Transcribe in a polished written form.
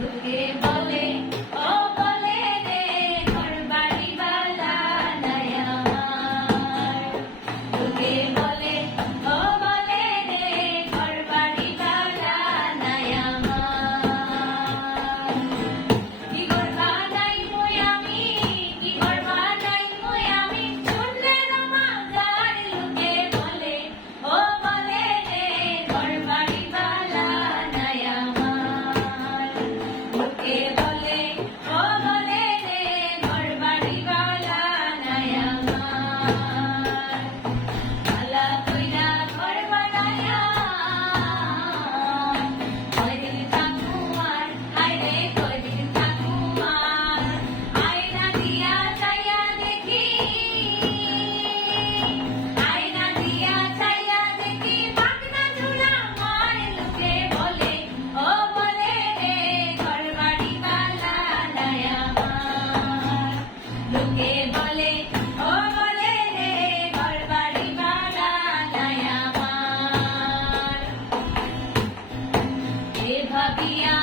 লোকে বলে ও বলে রে ঘর বাড়ি বালা নাই আমার। লোকে বলে ও বলে রে ঘর বাড়ি বালা নাই আমার। কি ঘর বানাইবো আমি, কি ঘর বানাইবো আমি, শুনলে রমাদার। লোকে বলে ও বলে রে ঘর বাড়ি বালা নাই আমার। লোকে বলে ও বলে রে ঘর বাড়ি বালা নাই আমার। আলা কইরা ঘর বানায়া কয়দিন থাকুয়ার, হায়রে কয়দিন থাকুয়ার। আয়না দিয়া চাইয়া দেখি, আয়না দিয়া চাইয়া দেখি পাখনা ঝুলা আমার। লোকে বলে ও বলে রে ঘর বাড়ি বালা নাই আমার। লোকে বলে ও বলে রে ঘর বাড়ি বালা নাই আমার। এ ভাবিয়া